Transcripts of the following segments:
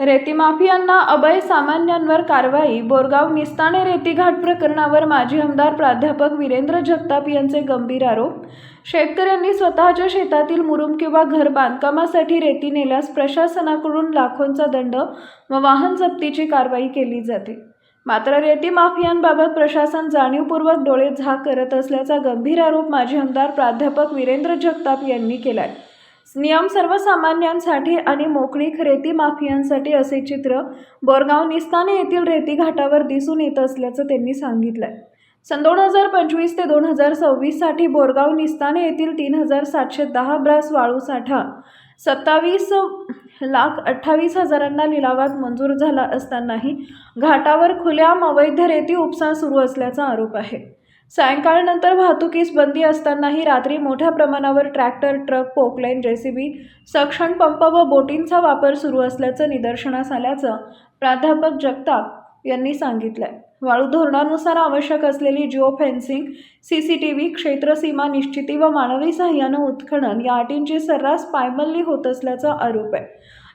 रेती माफियांना अभय सामान्यांवर कारवाई. बोरगाव निस्ताने रेती घाट प्रकरणावर माजी आमदार प्राध्यापक वीरेंद्र जगताप यांचे गंभीर आरोप. शेतकऱ्यांनी स्वतःच्या शेतातील मुरुम किंवा घर बांधकामासाठी रेती नेल्यास प्रशासनाकडून लाखोंचा दंड व वाहन जप्तीची कारवाई केली जाते. मात्र रेती माफियांबाबत प्रशासन जाणीवपूर्वक डोळे झाक करत असल्याचा गंभीर आरोप माजी आमदार प्राध्यापक वीरेंद्र जगताप यांनी केलाय. नियम सर्वसामान्यांसाठी आणि मोकळीक रेती माफियांसाठी असे चित्र बोरगाव निस्ताने येथील रेती घाटावर दिसून येत असल्याचं त्यांनी सांगितलंय. सन 2025 ते 2026 साठी बोरगाव निस्ताने येथील 3710 ब्रास वाळू साठा 27,28,000 लिलावात मंजूर झाला असतानाही घाटावर खुल्याम अवैध रेती उपसा सुरू असल्याचा आरोप आहे. सायंकाळनंतर वाहतुकीस बंदी असतानाही रात्री मोठ्या प्रमाणावर tractor, truck, Poclain, JCB, suction pump व बोटींचा वापर सुरू असल्याचं निदर्शनास आल्याचं प्राध्यापक जगताप यांनी सांगितलंय. वाळू धोरणानुसार आवश्यक असलेली जिओ फेन्सिंग, सीसीटीव्ही, क्षेत्रसीमा निश्चिती व मानवी सहाय्यानं उत्खनन या अटींची सर्रास पायमल्ली होत असल्याचा आरोप आहे.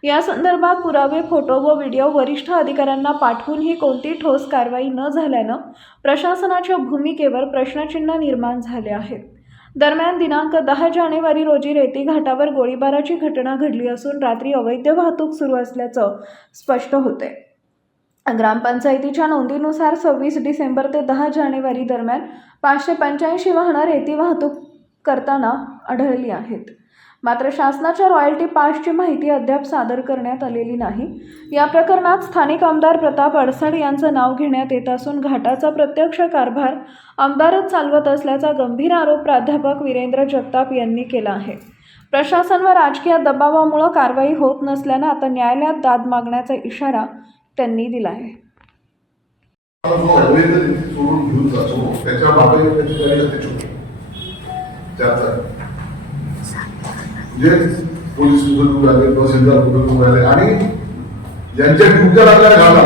या संदर्भात पुरावे, फोटो व व्हिडिओ वरिष्ठ अधिकाऱ्यांना पाठवूनही कोणती ठोस कारवाई न झाल्यानं प्रशासनाच्या भूमिकेवर प्रश्नचिन्ह निर्माण झाले आहे. दरम्यान दिनांक 10 जानेवारी रोजी रेती घाटावर गोळीबाराची घटना घडली असून रात्री अवैध वाहतूक सुरू असल्याचं स्पष्ट होते. ग्रामपंचायतीच्या नोंदीनुसार 26 डिसेंबर ते 10 जानेवारी दरम्यान 585 वाहनं रेती वाहतूक करताना आढळली आहेत. मात्र शासनाच्या रॉयल्टी पासची माहिती अद्याप सादर करण्यात आलेली नाही. या प्रकरणात स्थानिक आमदार प्रताप अडसड यांचं नाव घेण्यात येत असून घाटाचा प्रत्यक्ष कारभार आमदारच चालवत असल्याचा गंभीर आरोप प्राध्यापक वीरेंद्र जगताप यांनी केला आहे. प्रशासन व राजकीय दबावामुळे कारवाई होत नसल्यानं आता न्यायालयात दाद मागण्याचा इशारा त्यांनी दिला आहे. पोलीस कुठून आले, तहसीलदार कुठून आले आणि ज्यांच्या ड्युट्या लागल्या घाला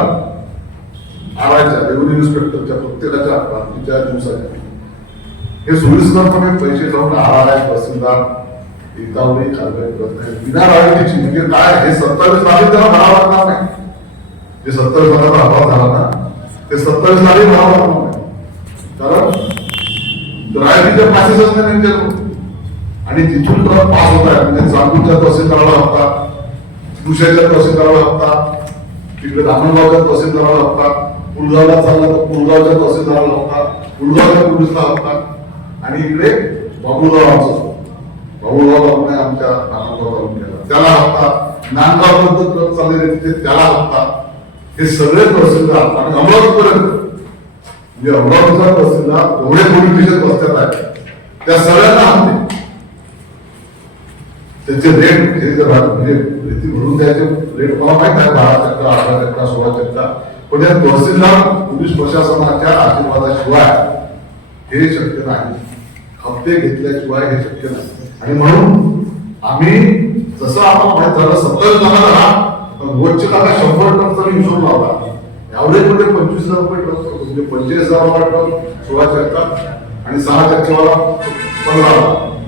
आराच्या रेव्हेन्यू इन्स्पेक्टरच्या प्रत्येकाच्या रात्रीच्या दिवसाच्या हे सोयीस्करपणे पैसे जाऊन आराय तहसीलदार एकावरही कारवाई करत नाही विना राजकीची. म्हणजे काय हे 27 तारीख त्याला भरावं लागणार नाही. जे 27 तारखेचा अभाव झाला ना ते 27 तारीख भरावं लागणार नाही. कारण राजकीच्या पासेसच नाही त्यांच्याकडून आणि तिथून तर पास होत आहे. म्हणजे चांदूरच्या तहसीलदाराला हप्ता, दुसऱ्याच्या तहसीलदाराला हप्ता, तिकडे धामणगावच्या तहसीलदाराला हप्ता, पुलगावला चालला तर पुलगावच्या तहसीलदाराला हप्ता, पुलगावच्या पोलिसला हप्ता आणि इकडे बाबुळगाव आमचा बाबुळगाव आपण आमच्या धामणगाव तालुक्याला त्याला हप्ता, नांदगाव ट्रक चाललेले तिथे त्याला हप्ता. हे सगळे तहसीलदार आणि अमरावतीपर्यंत म्हणजे अमरावतीचा तहसीलदार एवढे पोलीस स्टेशन बसतात आहे त्या सगळ्यांना हप्ते त्याचे रेट म्हणजे रेती भरून द्यायचे रेट मला माहित आहे 12 टक्का, 18 टक्का, 16 टक्का. पण या तहसीलदार पोलीस प्रशासनाच्या आशीर्वादाशिवाय हे शक्य नाही. हप्ते घेतल्याशिवाय हे शक्य नाही. आणि म्हणून आम्ही जसं आपण माहित झालं 27 जणांना रोजचे काका 100 टनचा हिशोब लावला. यावरेज मध्ये 25,000 रुपये टन म्हणजे 45,000 टन 16 टक्का आणि 6 टक्केवाला 15.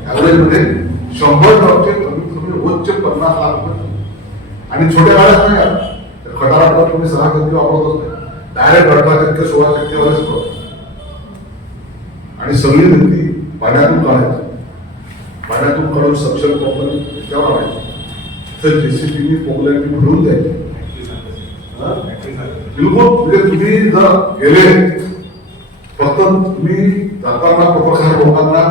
यावरेज मध्ये 100 टनचे कमीत कमी रोजचे 50 लाख रुपये. आणि छोट्या गाड्याच नाही खटारा ट्रक तुम्ही 6 टक्के वापरत डायरेक्ट 18%, 16% वरच करतो. आणि सगळी व्यक्ती पाण्यातून काढायची, पाण्यातून काढून सक्षम कंपनी त्यावर आणायची तर जेसीबीनी पोकलाईन भरून द्यायची. बिलकुल म्हणजे तुम्ही जर गेले फक्त तुम्ही जाताना पत्रकार लोकांना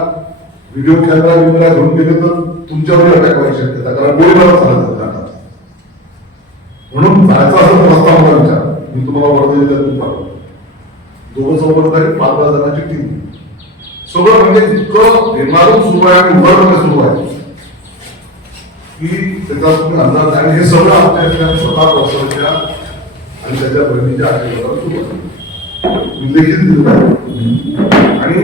व्हिडिओ कॅमेरा घेऊन गेले तर तुमच्यावर अटॅक व्हायची शक्यता. कारण गोळीबार झाला जातात. म्हणून जायचा असं रस्ता होता विचार मी तुम्हाला वर्धे तुम्ही पाठवतो 2 5 जणांची टीम सगळं म्हणजे इतकं निर्माण सुरू आहे आणि उभारणे सुरू आहे की त्याचा तुम्ही अंदाज. आणि हे सगळं आपल्या स्वतः वर्षाच्या आणि त्याच्या बहिणीच्या आशीर्वादावर सुरू आहे देखील दिलं आहे. आणि